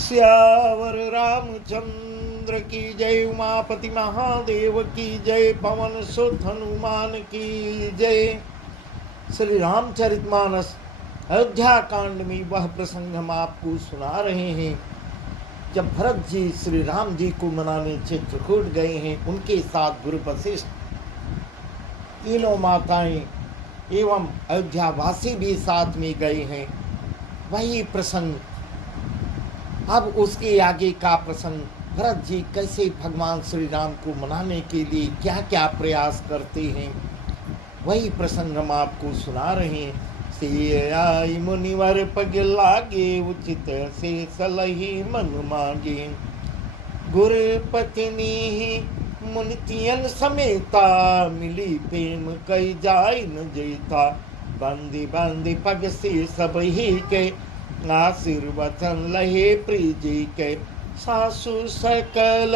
श्यावर रामचंद्र की जय, उमापति महादेव की जय, पवन सुत हनुमान की जय। श्री रामचरितमानस अयोध्या कांड में वह प्रसंग हम आपको सुना रहे हैं जब भरत जी श्री राम जी को मनाने चित्रकूट गए हैं। उनके साथ गुरु वशिष्ठ, तीनों माताएं एवं अयोध्यावासी भी साथ में गए हैं। वही प्रसंग अब उसके आगे का प्रसंग, भरत जी कैसे भगवान श्री राम को मनाने के लिए क्या क्या प्रयास करते हैं, वही प्रसंग हम आपको सुना रहे हैं। से आई मुनिवर पग लागे, उचित से सलही मन मांगे। गुर पत्नी मुनितियन समेता, मिली प्रेम कई जाय न जेता। बंदी बंदी पग से सब ही के, आशीर्वचन लहे प्रीजी के। सासु सकल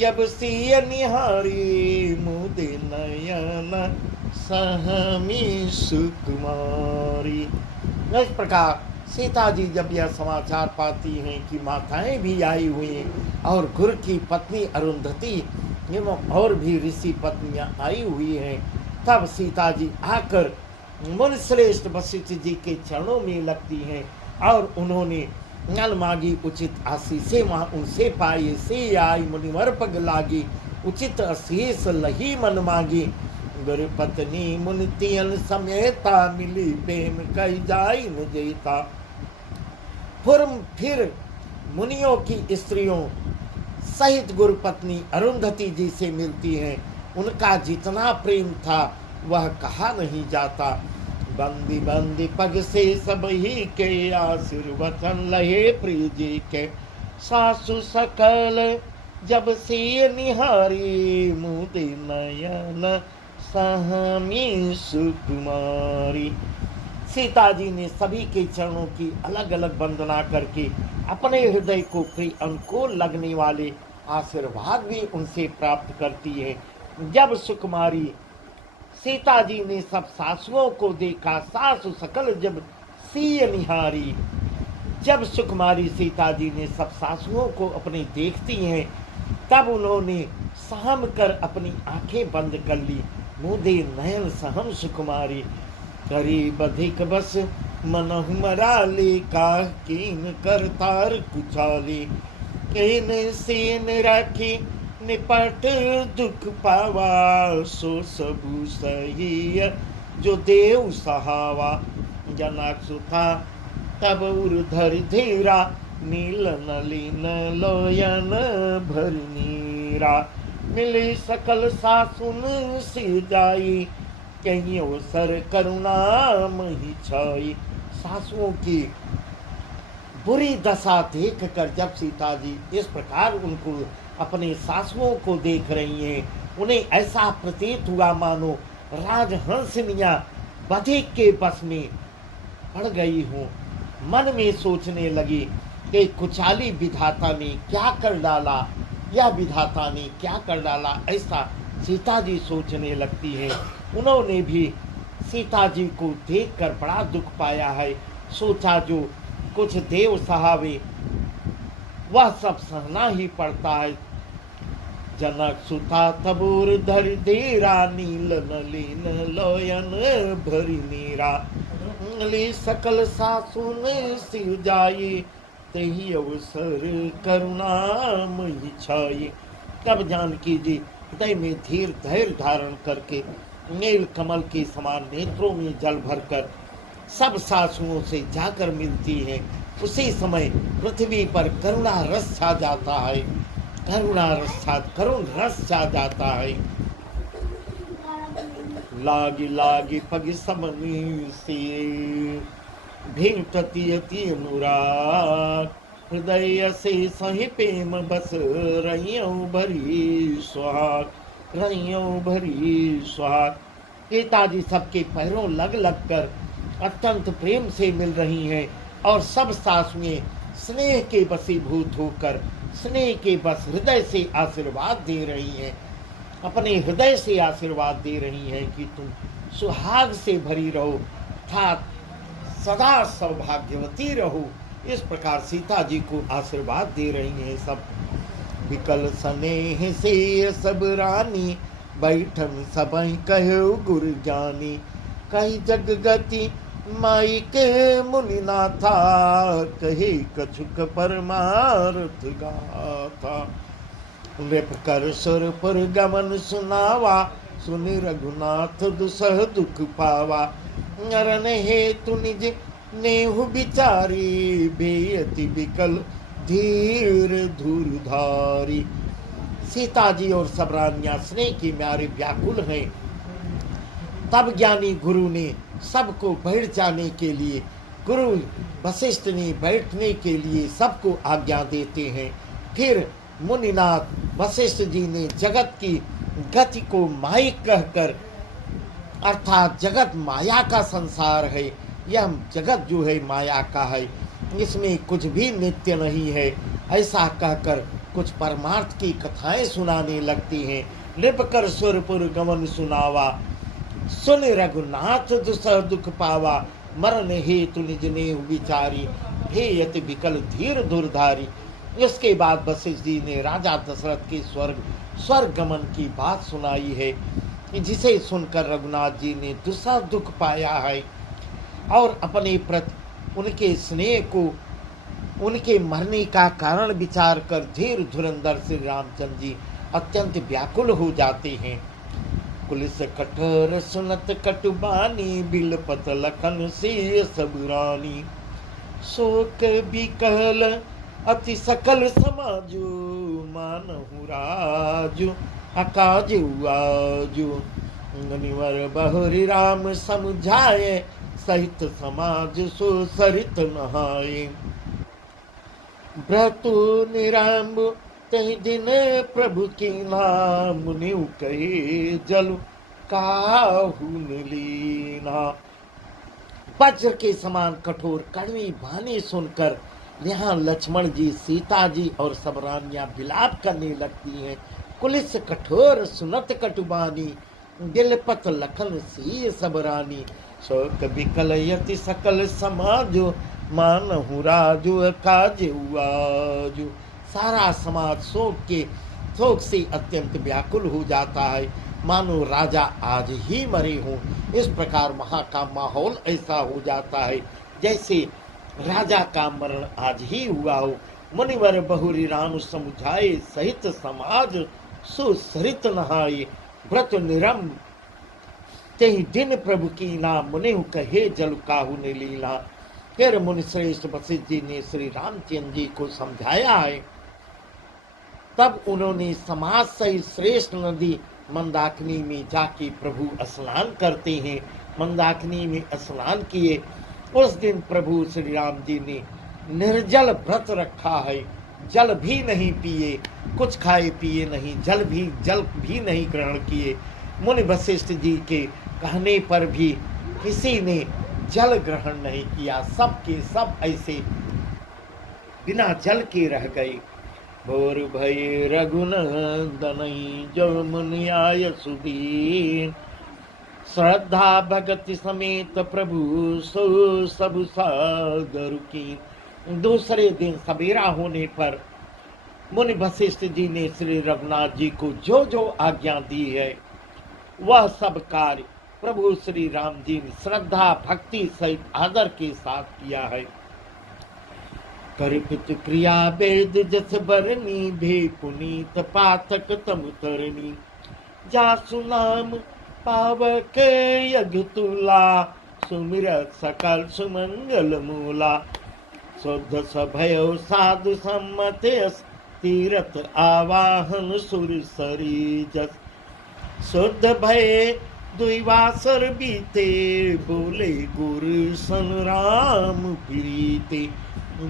जब सिय निहारी, मुदे नयन सहमी सुकुमारी। इस प्रकार सीता जी जब यह समाचार पाती हैं कि माताएं भी आई हुई हैं और गुरु की पत्नी अरुंधति एवं और भी ऋषि पत्नियां आई हुई हैं, तब सीता जी आकर मुनिश्रेष्ठ वशिष्ठ जी के चरणों में लगती हैं और उन्होंने नल मांगी उचित आशीषे वहाँ उनसे पाई। से आई मुनिवर पग लागी, उचित आशीष लही मन मांगी। गुरु पत्नी मुनितियन समेता, मिली प्रेम कई जाय न जेता। फिर मुनियों की स्त्रियों सहित गुरु पत्नी अरुंधति जी से मिलती हैं। उनका जितना प्रेम था वह कहा नहीं जाता। बंदी बंदी पग से सब ही के, आशीर्वचन लहे प्रीजी के। सासु सकल जब से निहारी, मुदे नयन सहमी सुकुमारी। सीता जी ने सभी के चरणों की अलग अलग वंदना करके अपने हृदय को प्रिय अनुकूल लगने वाले आशीर्वाद भी उनसे प्राप्त करती है। जब सुकुमारी सीता जी ने सब सासुओं को देखा, सासु सकल जब सिय निहारी, जब सुकुमारी सीता जी ने सब सासुओं को अपनी देखती हैं, तब उन्होंने सहम कर अपनी आंखें बंद कर ली। मुदे नयन सहम सुकुमारी, करीब अधिक बस मनहु मराले। का कीन करतार कुचाले, केन सेन राखी निपट दुख पावा। सो सबु सही जो देव सहावा। जनक सुता तब उर्धर धीरा, नील नलिन लोयन भर नीरा। मिली सकल सासुन सी जाई, कहीं अवसर करुणा मही छाई। सासुओं की बुरी दशा देख कर जब सीता जी इस प्रकार उनको अपने सासुओं को देख रही हैं, उन्हें ऐसा प्रतीत हुआ मानो राजहंसनियां बधिक के बस में पड़ गई हूँ। मन में सोचने लगी कि कुचाली विधाता ने क्या कर डाला, यह विधाता ने क्या कर डाला, ऐसा सीता जी सोचने लगती हैं। उन्होंने भी सीता जी को देखकर बड़ा दुख पाया है। सोचा जो कुछ देव सहावे वह सब सहना ही पड़ता है। जनक सुता तबूर धर धीरा, नील नलिन लोयन भरी नीरा। ली सकल सासुन सिर जाई, तेहि अवसर करुणा मही छाई। तब जानकी जी हृदय में धीर धैर्य धारण करके नील कमल के समान नेत्रों में जल भरकर सब सासुओं से जाकर मिलती हैं। उसी समय पृथ्वी पर करुणा रस छा जाता है, करुण रस छा जाता है। लागी लागी पग समनी से, भेंटती अति अनुराग। हृदय से सही प्रेम बस, रहियों भरी सुहाग, रहियों भरी सुहाग। पिताजी सबके पैरों लग लग कर अत्यंत प्रेम से मिल रही हैं और सब सासुएं स्नेह के वशीभूत होकर स्नेह के बस हृदय से आशीर्वाद दे रही हैं, अपने हृदय से आशीर्वाद दे रही हैं कि तुम सुहाग से भरी रहो, अर्थात सदा सौभाग्यवती रहो। इस प्रकार सीता जी को आशीर्वाद दे रही हैं सब। विकल स्नेह से सब रानी, बैठन सबई कहो गुरु ज्ञानी। कही जग गति माई के मुनि नाथा, कहे कछुक परमार्थ गाथा। नृप कर सुरपुर गमन सुनावा, सुनि रघुनाथ दुसह दुख पावा। नरन हेतु निज नेहु बिचारी, बेयति विकल धीर धुरधारी। सीता जी और सब रानियां स्नेह की म्यारे व्याकुल हैं। तब ज्ञानी गुरु ने सबको बैठ जाने के लिए, गुरु वशिष्ठ ने बैठने के लिए सबको आज्ञा देते हैं। फिर मुनिनाथ वशिष्ठ जी ने जगत की गति को माइक कहकर, अर्थात जगत माया का संसार है, यह जगत जो है माया का है, इसमें कुछ भी नित्य नहीं है, ऐसा कहकर कुछ परमार्थ की कथाएं सुनाने लगती हैं। नृप कर सुरपुर गमन सुनावा, सुन रघुनाथ दुसह दुख पावा। मरण हेतु निज नेहु विचारी, भेयति विकल धीर धुरधारी। इसके बाद वशिष्ठ जी ने राजा दशरथ के स्वर्ग गमन की बात सुनाई है, जिसे सुनकर रघुनाथ जी ने दुसह दुख पाया है और अपने प्रति उनके स्नेह को, उनके मरने का कारण विचार कर धीर धुरंधर श्री रामचंद्र जी अत्यंत व्याकुल हो जाते हैं। कुलिस कठोर सुनत कटुबानी, बिलपत लखन से सब रानी। शोक बिकल अति सकल समाजो, मानहु राजु अकाज आजु। मुनिवर बहुरी राम समझाए, सहित समाज सो सरित नहाए। व्रतु निराम्ब तहि दिन प्रभु की नाम, मुनिउ कहे जल काहू लीना। वज्र के समान कठोर कड़वी वाणी सुनकर यहाँ लक्ष्मण जी, सीता जी और सब रानियां विलाप करने लगती हैं। कुलिस कठोर सुनत कटुबानी, दिलपत लखन सी सब रानी। शोक विकल यति सकल समाजो, मानहु राजु काज आजु। सारा समाज शोक से अत्यंत व्याकुल हो जाता है, मानो राजा आज ही मरे हों। इस प्रकार वहाँ का माहौल ऐसा हो जाता है जैसे राजा का मरण आज ही हुआ हो। मुनिवर बहुरी राम समुझाए, सहित समाज सुसरित नहाए। व्रत निरम तेहि दिन प्रभु की नाम, मुनिहु कहे जल काहू ने लीला। फिर मुनि श्रेष्ठ वशिष्ठ जी ने श्री रामचंद्र जी को समझाया है। तब उन्होंने समाज सहित श्रेष्ठ नदी मंदाकिनी में जाके प्रभु स्नान करते हैं। मंदाकिनी में स्नान किए। उस दिन प्रभु श्री राम जी ने निर्जल व्रत रखा है, जल भी नहीं पिए, कुछ खाए पिए नहीं, जल भी नहीं ग्रहण किए। मुनि वशिष्ठ जी के कहने पर भी किसी ने जल ग्रहण नहीं किया, सब के सब ऐसे बिना जल के रह गए। भोर भय रघुनंदन जो मुनि आय सुदीन, श्रद्धा भगति समेत प्रभु सो सब सागर की। दूसरे दिन सवेरा होने पर मुनि वशिष्ठ जी ने श्री रघुनाथ जी को जो जो आज्ञा दी है वह सब कार्य प्रभु श्री राम जी ने श्रद्धा भक्ति सहित आदर के साथ किया है। करिपित क्रिया वेद जस बरनी, भे पुनीत पाठक तम तरनी। जासु नाम पावक यज्ञ तुला, सुमिरत सकल सुमंगल मूला। शुद्ध सभयो साधु सम्मत, तीरथ आवाहन सुर सरी जस। शुद्ध भय द्विवासर बीते, बोले गुरु सन राम प्रीते।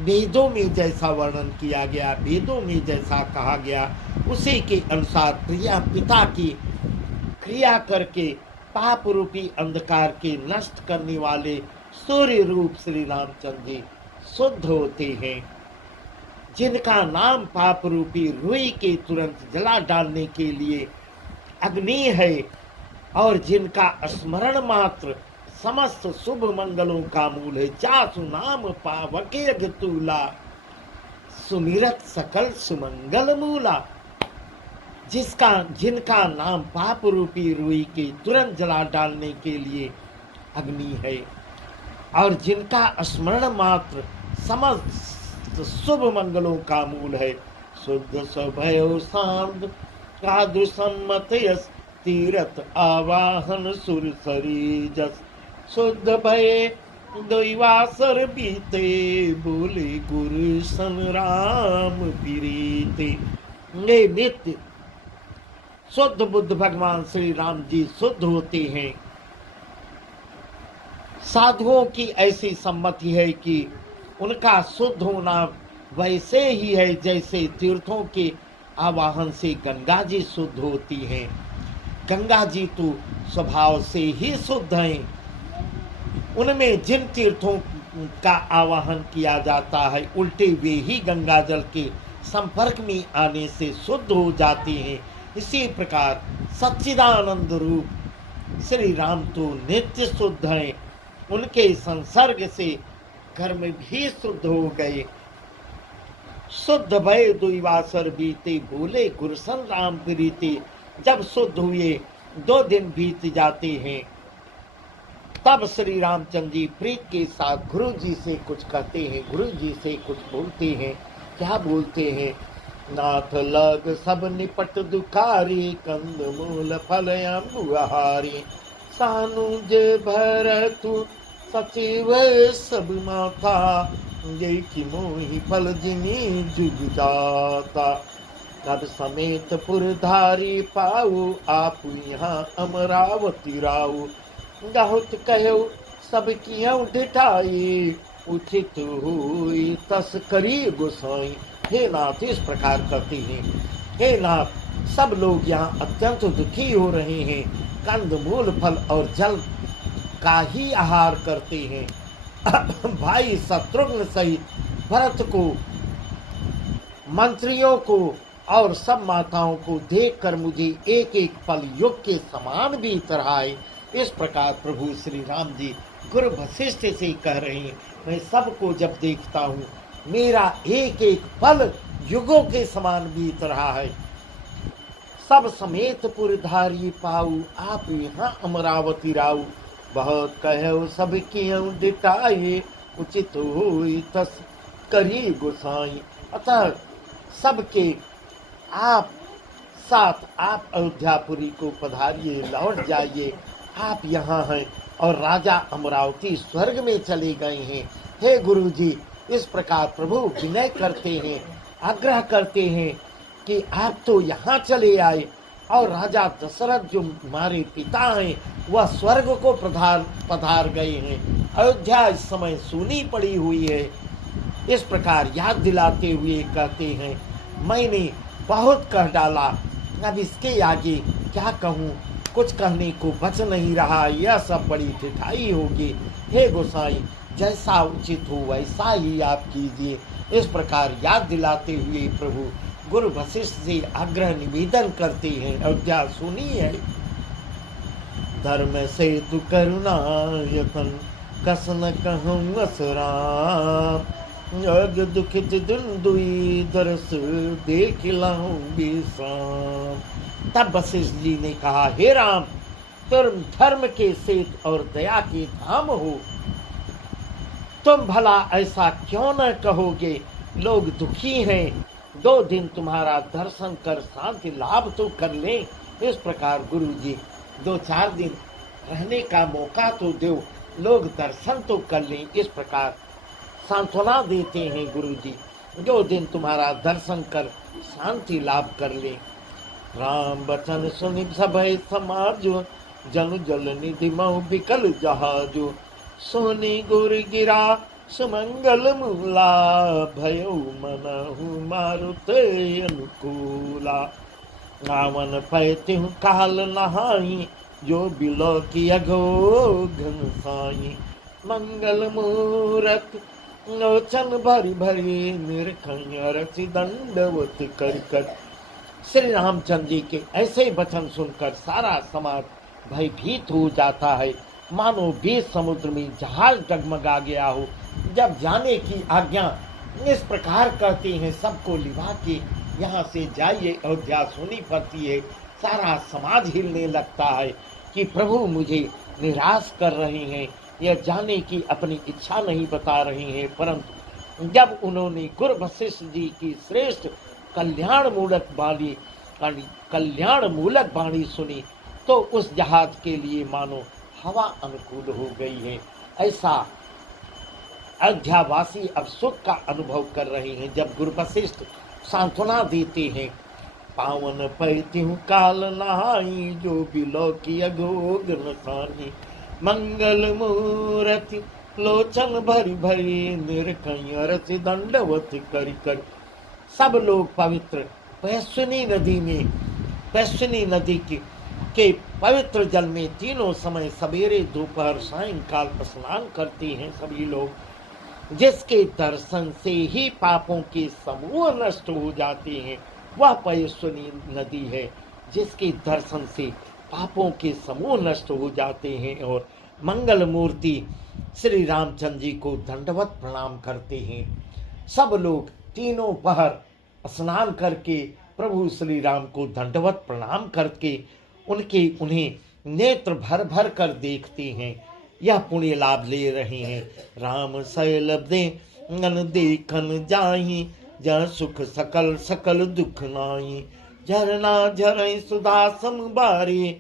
वेदों में जैसा वर्णन किया गया, वेदों में जैसा कहा गया, उसी के अनुसार प्रिया पिता की क्रिया करके पाप रूपी अंधकार के नष्ट करने वाले सूर्य रूप श्री रामचंद्र जी शुद्ध होते हैं। जिनका नाम पाप रूपी रुई के तुरंत जला डालने के लिए अग्नि है, और जिनका स्मरण मात्र समस्त शुभ मंगलों का मूल है। जासु नाम पावके अगतूला, सुमिरत सकल सुमंगल मूला। जिनका नाम पाप रूपी रुई के तुरंत जला डालने के लिए अग्नि है, और जिनका स्मरण मात्र समस्त शुभ मंगलों का मूल है। शुद्ध स्वभय शांत कादु सम्मत यस, तीरथ आवाहन सुर सरी जस। शुद्ध भय दैवासर बीते, बोले गुरु सन राम प्रीते। ये नित्य शुद्ध बुद्ध भगवान श्री राम जी शुद्ध होते हैं। साधुओं की ऐसी सम्मति है कि उनका शुद्ध होना वैसे ही है जैसे तीर्थों के आवाहन से गंगा जी शुद्ध होती हैं। गंगा जी तो स्वभाव से ही शुद्ध हैं। उनमें जिन तीर्थों का आवाहन किया जाता है, उल्टे वे ही गंगा जल के संपर्क में आने से शुद्ध हो जाते हैं। इसी प्रकार सच्चिदानंद रूप श्री राम तो नित्य शुद्ध हैं। उनके संसर्ग से कर्म भी शुद्ध हो गए। शुद्ध भय दुईवासर बीते, बोले गुरसन राम प्रीते। जब शुद्ध हुए 2 दिन बीत जाते हैं, तब श्री रामचंद्र जी प्रीत के साथ गुरु जी से कुछ कहते हैं, गुरु जी से कुछ बोलते हैं। क्या बोलते हैं? नाथ लग सब निपट दुखारी, कंद मूल फल अम्बुहारी। सानुज भरतु सचिव सब माथा, देखी मोहि फल जिनी जुग जाता। तब समेत पुरधारी पाऊ, आप यहाँ अमरावती राऊ। बहुत कहो सब कियों ढिठाई, उचित हुई तस्करी गोसाई। हे नाथ, इस प्रकार कहते हैं, हे नाथ, सब लोग यहाँ अत्यंत दुखी हो रहे हैं। कंद मूल फल और जल का ही आहार करते हैं। भाई शत्रुघ्न सहित भरत को, मंत्रियों को और सब माताओं को देखकर मुझे एक एक पल युग के समान भी तराए। इस प्रकार प्रभु श्री राम जी गुरु वशिष्ठ से कह रहे हैं, मैं सबको जब देखता हूँ मेरा एक एक पल युगों के समान बीत रहा है। सब समेत पुरधारी पाऊ, आप यहाँ अमरावती राऊ। बहुत कहो सब कियों डिटाए, उचित होई तस करी गोसाई। अतः सबके आप साथ आप अयोध्यापुरी को पधारिए, लौट जाइए। आप यहाँ हैं और राजा अमरावती स्वर्ग में चले गए हैं। हे गुरु जी, इस प्रकार प्रभु विनय करते हैं, आग्रह करते हैं कि आप तो यहाँ चले आए और राजा दशरथ जो हमारे पिता हैं वह स्वर्ग को पधार गए हैं। अयोध्या इस समय सूनी पड़ी हुई है। इस प्रकार याद दिलाते हुए कहते हैं, मैंने बहुत कह डाला, अब इसके आगे क्या कहूँ, कुछ कहने को बच नहीं रहा। यह सब बड़ी ठिठाई होगी। हे गोसाई, जैसा उचित हो वैसा ही आप कीजिए। इस प्रकार याद दिलाते हुए प्रभु गुरु वशिष्ठ से आग्रह निवेदन करते हैं। अयोध्या सुनी है। धर्म से तु करुणा यतन, कसन कहूँ असराम। अग दुखित दिन दुई, दरस देख लाऊं विश्राम। तब वशिष्ठ जी ने कहा, हे राम, तुम धर्म के सेत और दया के धाम हो, तुम भला ऐसा क्यों न कहोगे? लोग दुखी हैं, 2 दिन तुम्हारा दर्शन कर शांति लाभ तो कर लें। इस प्रकार गुरु जी 2-4 दिन रहने का मौका तो दो, लोग दर्शन तो कर लें। इस प्रकार सांत्वना देते हैं गुरु जी, 2 दिन तुम्हारा दर्शन कर शांति लाभ कर लें। राम बचन सुनि सभय समाजो, जनु जल निधि महु बिकल जहाजो। सोनी गुर गिरा सुमंगल मूला, भयो मनहु मारुत अनुकूला। रावण पैतिहु काल नहाई, जो बिलो की अघो घन साई। मंगल मूरत लोचन भरी भरी, निरखन रसि दंडवत कर कर। श्री रामचंद्र जी के ऐसे वचन सुनकर सारा समाज भयभीत हो जाता है। मानो बीच समुद्र में जहाज डगमगा गया हो। जब जाने की आज्ञा इस प्रकार कहते हैं, सबको लिवा के यहाँ से जाइए, अयोध्या सुनी पड़ती है। सारा समाज हिलने लगता है कि प्रभु मुझे निराश कर रहे हैं, यह जाने की अपनी इच्छा नहीं बता रहे हैं। परंतु जब उन्होंने गुरु वशिष्ठ जी की श्रेष्ठ कल्याण मूलक वाणी सुनी तो उस जहाज के लिए मानो हवा अनुकूल हो गई है। ऐसा अयोध्यावासी अब सुख का अनुभव कर रहे हैं जब गुरु वशिष्ठ सांत्वना देते हैं। पावन पैत्यु काल नहाई, जो बिलो की अघोग नसानी, मंगल मूर्ति लोचन भरी भरी, निरकंयरस दंडवत करि कर। सब लोग पवित्र पैश्विनी नदी के पवित्र जल में तीनों समय सवेरे दोपहर सायंकाल स्नान करते हैं सभी लोग, जिसके दर्शन से ही पापों के समूह नष्ट हो जाते हैं। वह पैश्विनी नदी है जिसके दर्शन से पापों के समूह नष्ट हो जाते हैं। और मंगल मूर्ति श्री रामचंद्र जी को दंडवत प्रणाम करते हैं। सब लोग तीनों पहर स्नान करके प्रभु श्री राम को दंडवत प्रणाम करके उन्हें नेत्र भर भर कर देखते हैं। यह पुण्य लाभ ले रहे हैं। राम शैल दे ngन देखन जाही, जहाँ सुख सकल सकल दुख नाही, झरना झरई सुधा समबारी,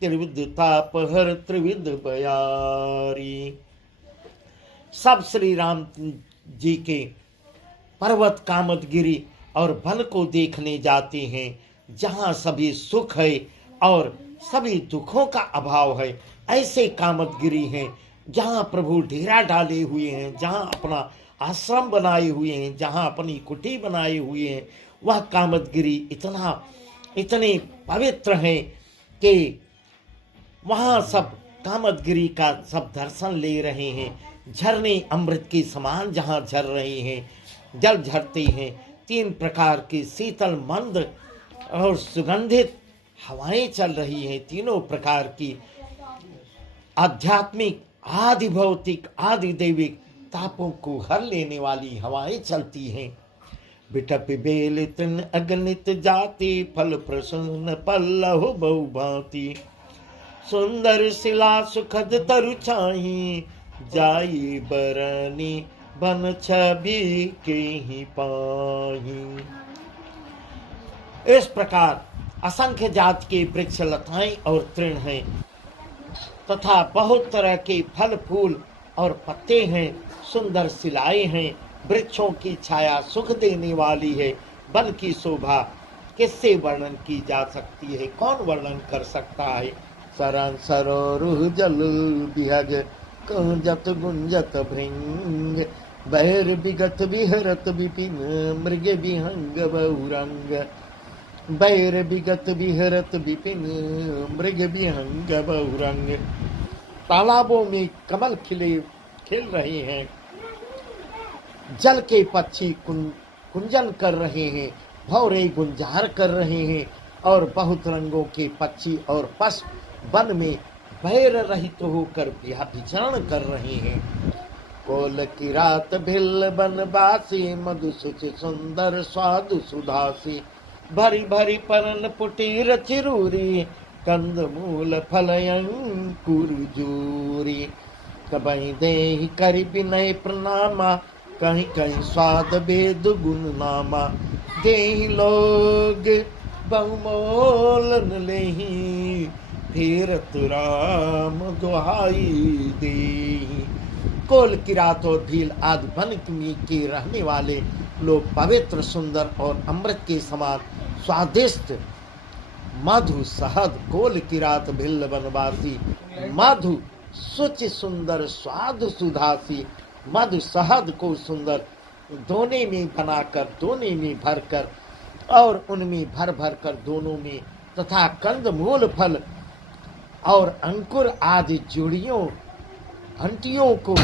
त्रिविध ताप हर त्रिविध बयारी। सब श्री राम जी के पर्वत कामदगिरी और वन को देखने जाते हैं, जहाँ सभी सुख है और सभी दुखों का अभाव है। ऐसे कामदगिरी हैं जहाँ प्रभु डेरा डाले हुए हैं, जहाँ अपना आश्रम बनाए हुए हैं, जहाँ अपनी कुटी बनाए हुए हैं। वह कामदगिरी इतने पवित्र हैं कि वहाँ सब कामदगिरी का सब दर्शन ले रहे हैं। झरने अमृत के समान जहाँ झर रहे हैं, जल झरते हैं। 3 प्रकार की शीतल मंद और सुगंधित हवाएं चल रही हैं। तीनों प्रकार की आध्यात्मिक, आदि भौतिक, आदि दैविक तापों को हर लेने वाली हवाएं चलती हैं। बिटप बेल तृण अगणित जाति, फल प्रसन्न पल्लव बहु भांति, सुंदर शिला सुखद तरु छाही, जाई बरनी बन छवि के ही पाही। इस प्रकार असंख्य जात के वृक्ष, लताएं और तृण हैं तथा बहुत तरह के फल फूल और पत्ते हैं। सुंदर शिलाएं हैं। वृक्षों की छाया सुख देने वाली है। वन की शोभा किससे वर्णन की जा सकती है? कौन वर्णन कर सकता है? सरन सरोरुह जल बिहग, कुंजत गुंजत भृंग, बहर बिगत विहरत विपिन, मृग विहंग बहुरंग, बैर विगत विहरत विपिन, मृग विहंग बहुरंग। तालाबों में कमल खिल रहे हैं, जल के पक्षी कुंजन कर रहे हैं, भौरे गुंजार कर रहे हैं और बहुत रंगों के पक्षी और पशु वन में भैर रहित होकर विचरण कर रहे हैं। कोल की रात भिल बनवासी, मधु सुचि सुंदर स्वादु सुधासी, भरी भरी परन पुटीर चिरूरी, कंद मूल फल अंकुर जूरी, कबई देहि करि विनय प्रणामा, कहीं कहीं स्वाद भेद गुण नामा, देहि लोग बहुमोलन लेहि, फेरत राम दुहाई देहि। कोल किरात और भील आदि वन के रहने वाले लोग पवित्र, सुंदर और अमृत के समान स्वादिष्ट मधु शहद, कोल किरात भिल बनवासी, मधु सुचि सुंदर स्वाद सुधासी, मधु शहद को सुंदर दोने में बनाकर, दोने में भरकर और उनमें भर भर कर दोनों में, तथा कंद मूल फल और अंकुर आदि जुड़ियों घंटियों को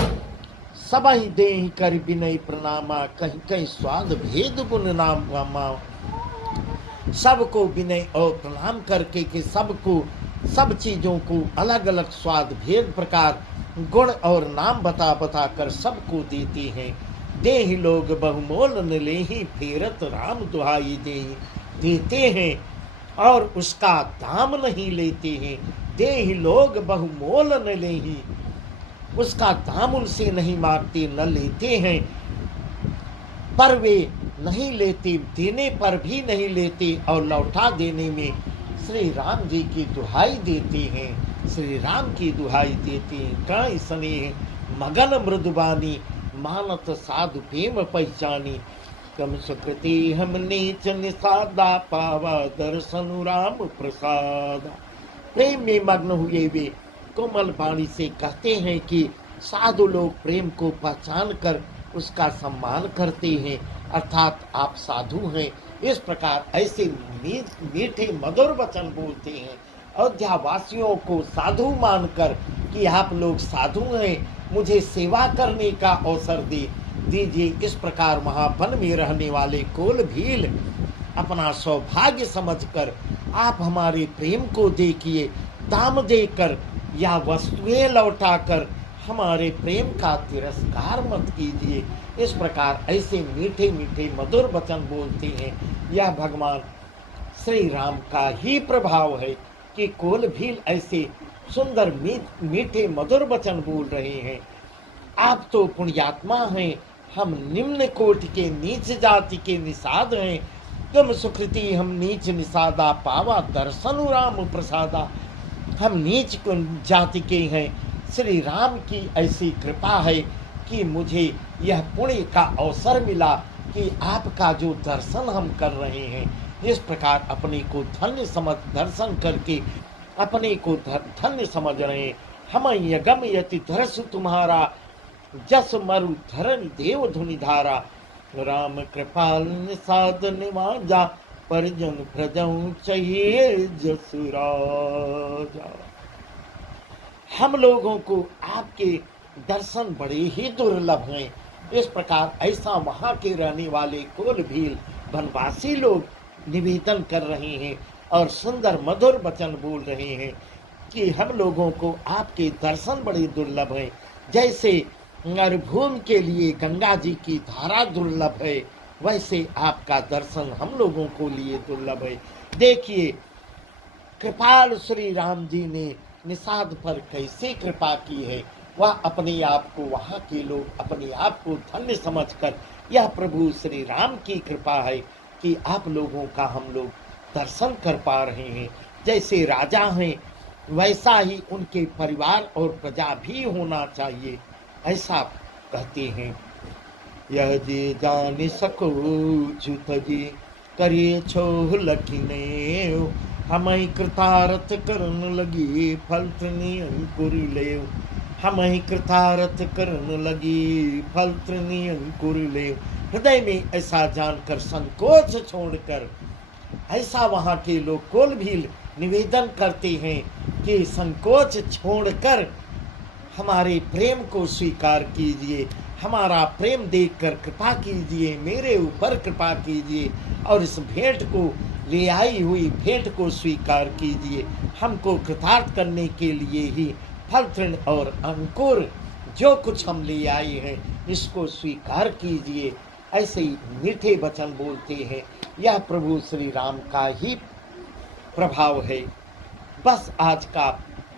सबहि देहि कर विनय प्रणामा, कहीं कहीं स्वाद भेद गुण नामा। सबको विनय और प्रणाम करके कि सबको सब चीजों को अलग अलग स्वाद भेद प्रकार गुण और नाम बता बता कर सबको देते हैं। दे ही लोग बहुमोल न ले ही फेरत राम दुहाई देते हैं और उसका दाम नहीं लेते हैं। दे ही लोग बहुमोल न ले ही, उसका दाम उनसे नहीं मांगते न लेते हैं, पर वे नहीं लेते, देने पर भी नहीं लेते और लौटा देने में श्री राम जी की दुहाई देते हैं। श्री राम की दुहाई देते हैं। काई स्नेह मगन मृदुबानी मानत साधु प्रेम पहचानी। कम सुकृति हम नीच निषादा पावा दर्शन राम प्रसाद। प्रेम में मग्न हुए वे कोमल वाणी से कहते हैं कि साधु लोग प्रेम को पहचान कर उसका सम्मान करते हैं, अर्थात आप साधु हैं। इस प्रकार ऐसे मीठे मधुर वचन बोलते हैं। अयोध्या वासियों को साधु मानकर कि आप लोग साधु हैं, मुझे सेवा करने का अवसर दीजिए। इस प्रकार वहाँ वन में रहने वाले कोल भील अपना सौभाग्य समझकर आप हमारे प्रेम को देखिए, दाम देकर या वस्तुएं लौटाकर हमारे प्रेम का तिरस्कार मत कीजिए। इस प्रकार ऐसे मीठे मीठे मधुर वचन बोलते हैं। यह भगवान श्री राम का ही प्रभाव है कि कोल भील ऐसे सुंदर मीठे मधुर वचन बोल रहे हैं। आप तो पुण्यात्मा हैं, हम निम्न कोटि के नीच जाति के निषाद हैं। तुम सुकृति हम नीच निषादा पावा दर्शन राम प्रसादा। हम नीच जाति के हैं, श्री राम की ऐसी कृपा है कि मुझे यह पुण्य का अवसर मिला कि आपका जो दर्शन हम कर रहे हैं। इस प्रकार अपने को धन्य समझ दर्शन करके अपने को धन्य समझ रहे हैं। हम यगम यति धरस तुम्हारा जस मरु धरन देव धुनि धारा। राम कृपाल निषाद निवाजा परिजन प्रजऊ चाहिए जसुराजा। हम लोगों को आपके दर्शन बड़े ही दुर्लभ हैं। इस प्रकार ऐसा वहाँ के रहने वाले कोल भील वनवासी लोग निवेदन कर रहे हैं और सुंदर मधुर वचन बोल रहे हैं कि हम लोगों को आपके दर्शन बड़े दुर्लभ हैं। जैसे मरुभूमि के लिए गंगा जी की धारा दुर्लभ है, वैसे आपका दर्शन हम लोगों को लिए दुर्लभ है। देखिए कृपाल श्री राम जी ने निषाद पर कैसे कृपा की है। वह अपने आप को, वहाँ के लोग अपने आप को धन्य समझकर, यह प्रभु श्री राम की कृपा है कि आप लोगों का हम लोग दर्शन कर पा रहे हैं। जैसे राजा हैं वैसा ही उनके परिवार और प्रजा भी होना चाहिए, ऐसा कहते हैं। यह जे जान सको जुत जी करिए छोह लखिने। हमई कृतारथ करन लगी फल तृणी अंकुर ले। हमई कृतारथ करन लगी फल तृणी अंकुर ले। हृदय में ऐसा जानकर संकोच छोड़कर ऐसा वहाँ के लोग कोल भील निवेदन करते हैं कि संकोच छोड़कर हमारे प्रेम को स्वीकार कीजिए, हमारा प्रेम देखकर कृपा कीजिए, मेरे ऊपर कृपा कीजिए और इस भेंट को, ले आई हुई भेंट को स्वीकार कीजिए। हमको कृतार्थ करने के लिए ही फल तृण और अंकुर जो कुछ हम ले आए हैं इसको स्वीकार कीजिए। ऐसे ही मीठे वचन बोलते हैं। यह प्रभु श्री राम का ही प्रभाव है। बस आज का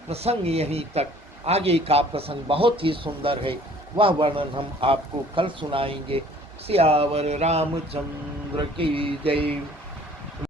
प्रसंग यहीं तक। आगे का प्रसंग बहुत ही सुंदर है, वह वर्णन हम आपको कल सुनाएंगे। सियावर रामचंद्र की जय।